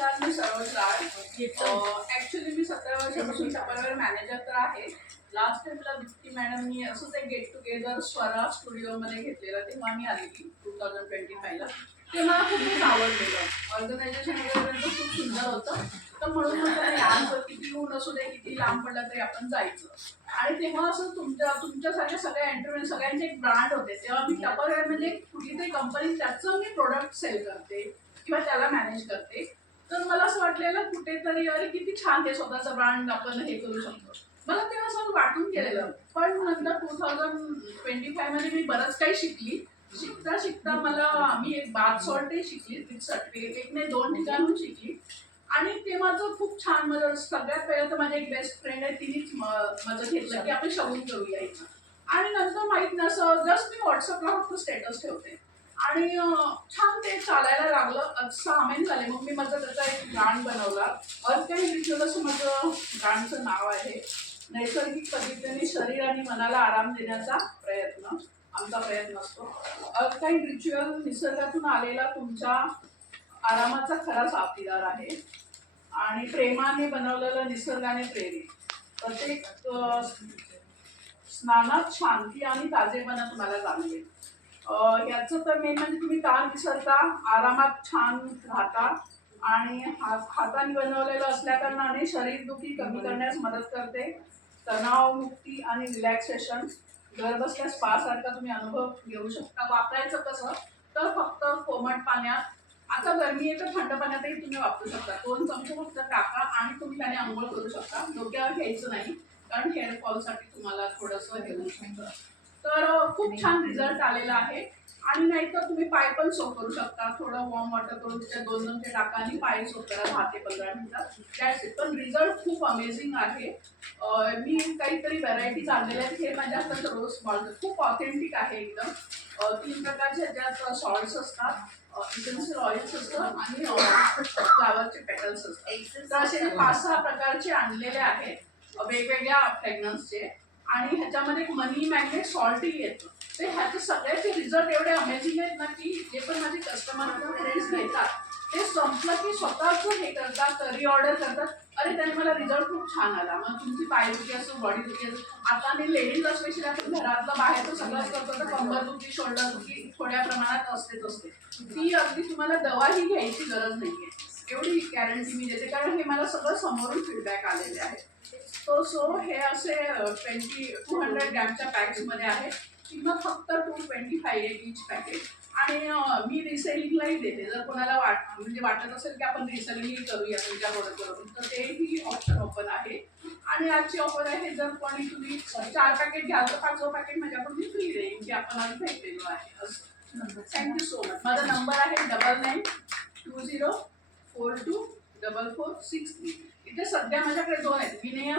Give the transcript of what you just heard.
नमस्कार, मी सरोज लाड. ॲक्च्युली मी 17 वर्षापासून टपरवेअर मॅनेजर तर आहे. लास्ट टाइमला दीप्ती मॅडमनी असंच एक गेट टुगेदर स्वरा स्टुडिओमध्ये घेतलेलं, तेव्हा मी आलेली 2025ला. ते मला खूपच आवडलेलं. ऑर्गनायझेशन वगैरे तर खूप सुंदर होतं. तर म्हणून म्हटलं यानंतर किती ऊन असू दे, किती लांब पडलं तरी आपण जायचं. आणि तेव्हा असं तुमच्यासारख्या सगळ्या एंटरप्रेन्योर सगळ्यांचे एक ब्रँड होते. तेव्हा मी टपरवेअर म्हणजे कुठलीतरी कंपनी त्याचं मी प्रोडक्ट सेल करते किंवा त्याला मॅनेज करते. तर मला असं वाटलेलं कुठेतरी अरे किती छान ते स्वतःचा ब्रँड आपण हे करू शकतो. मला तेव्हा असं वाटून गेलेलं. पण नंतर 2025 मध्ये मी बरंच काही शिकली. शिकता शिकता मी एक बाथ सॉल्टही शिकली, विथ सर्टिफिकेट. एक नाही 2 ठिकाणून शिकली. आणि ते माझं खूप छान. माझं सगळ्यात पहिलं तर माझी एक बेस्ट फ्रेंड आहे, तिनेच माझं घेतलं की आपण शगून करूया इथं. आणि नंतर माहीत नसं जस्ट मी व्हॉट्सअपला फक्त स्टेटस ठेवते आणि छान ते चालायला लागलं. 6 महिने झाले. मग मी माझं त्याचा एक ब्रँड बनवला. काही रिच्युअल असं माझं ब्रँडचं नाव आहे. नैसर्गिक पद्धतीने शरीर आणि मनाला आराम देण्याचा प्रयत्न आमचा प्रयत्न असतो. काही रिच्युअल निसर्गातून आलेला तुमच्या आरामाचा खरा साथीदार आहे आणि प्रेमाने बनवलेलं, निसर्गाने प्रेरित. प्रत्येक स्नानात शांती आणि ताजेपणा तुम्हाला जाणवेल. याचं तर मेन म्हणजे तुम्ही ताण विसरता, आरामात छान राहता आणि हाताने बनवलेलं असल्या कारणाने शरीरदुखी कमी करण्यास मदत करते. तणावमुक्ती आणि रिलॅक्सेशन, घरबसल्या स्पा सारखा तुम्ही अनुभव घेऊ शकता. वापरायचं कसं तर फक्त कोमट पाण्यात, आता गरमी आहे तर थंड पाण्यातही तुम्ही वापरू शकता. 2 चमचे फक्त टाका आणि तुम्ही त्याने आंघोळ करू शकता. डोक्यावर घ्यायचं नाही कारण हेअरफॉलसाठी तुम्हाला थोडंसं हे होऊ शकतं. तर खूप छान रिझल्ट आलेला आहे. आणि नाहीतर तुम्ही पाय पण सोप करू शकता. थोडं वॉर्म वॉटर करून त्या 2 चमचे टाका आणि पाय सोप करा 10 ते 15 मिनिटात. That's it. पण रिझल्ट खूप अमेझिंग आहे. मी काहीतरी व्हरायटीज आणलेल्या आहेत. हे माझ्या हातात रोज स्मॉल खूप ऑथेंटिक आहे एकदम. 3 प्रकारचे ह्याच्यात सॉल्ट्स असतात, इसेन्शियल ऑइल्स असतं आणि फ्लावरचे पेटल्स असतात. तर असे 5-6 प्रकारचे आणलेले आहेत वेगवेगळ्या फ्रेग्रन्सचे. आणि ह्याच्यामध्ये एक मनी मॅग्नेट सॉल्टही येतं. ते ह्याचे सगळ्याचे रिझल्ट एवढे अमेझिंग आहेत ना की जे पण माझे कस्टमर किंवा फ्रेंड्स घेतात ते संपलं की स्वतःच हे करतात, रिऑर्डर करतात. अरे त्याने मला रिझल्ट खूप छान आला. मग तुमची पायदुखी असो, बॉडी दुखी असो. आता मी लेडीज स्पेशली आपण घरातलं बाहेरचं सगळंच करतो तर कंबर दुखी, शोल्डर दुखी थोड्या प्रमाणात असतेच असते. ती अगदी तुम्हाला दवाही घ्यायची गरज नाहीये एवढी गॅरंटी मी देते, कारण हे मला सगळं समोरून फीडबॅक आलेले आहे. सो हे असे 200 ग्रॅमच्या पॅक्समध्ये आहे. किंमत फक्त 225 आहे ईच पॅकेट. आणि मी रिसेलिंगलाही देते. जर कोणाला वाटत असेल की आपण रिसेलिंग करूया तुमच्या प्रोडक्टवरून तर तेही ऑप्शन ओपन आहे. आणि आजची ऑफर आहे, जर कोणी तुम्ही 4 पॅकेट घ्याल तर 5वं पॅकेट माझ्याकडून मी फ्री देईन की आपण आज भेटलेलो आहे असं. Thank you so much. माझा नंबर आहे 9920424463. इथे सध्या माझ्याकडे 2 आहेत. विनया